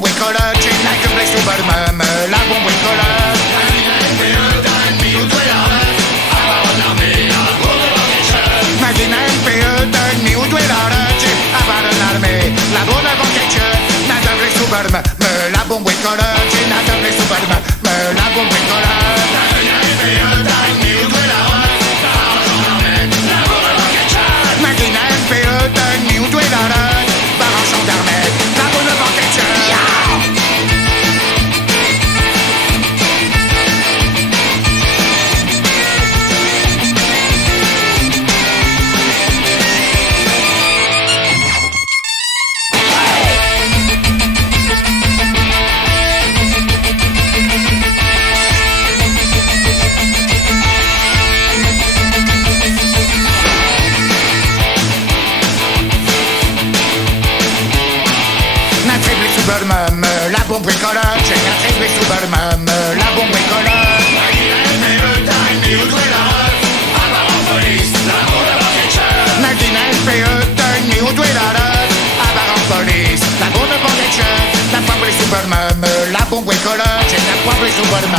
bombe bricoleur, j'ai la que sous bonne la bombe bricoleur. Magina NPE donne mi où doit l'armée, la bonne avant quelque, n'a de blé sous bonne la bombe bricoleur, j'ai n'a de blé sous bonne la bombe bricoleur. Magina NPE donne mi où doit l'armée, par un gendarme, la bonne avant quelque. La bombe bricoleur, j'ai attribué sous bonne la bombe bricoleur. Magina NPE donne mi où doit l'armée, à barre en police, la bonne banquette, la poivre sous bonne la bombe bricoleur, j'ai la poivre sous bonne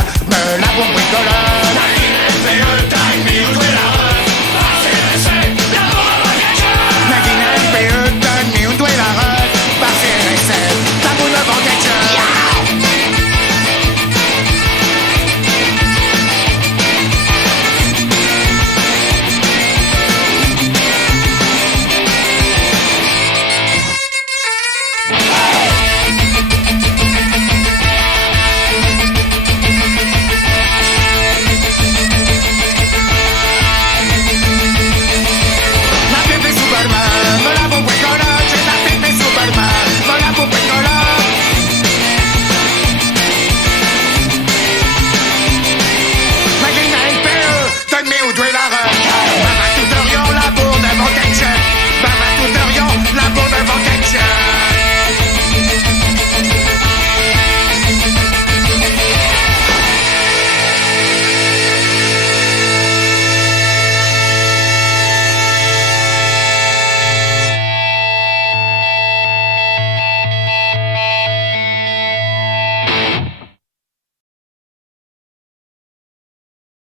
la bombe bricoleur.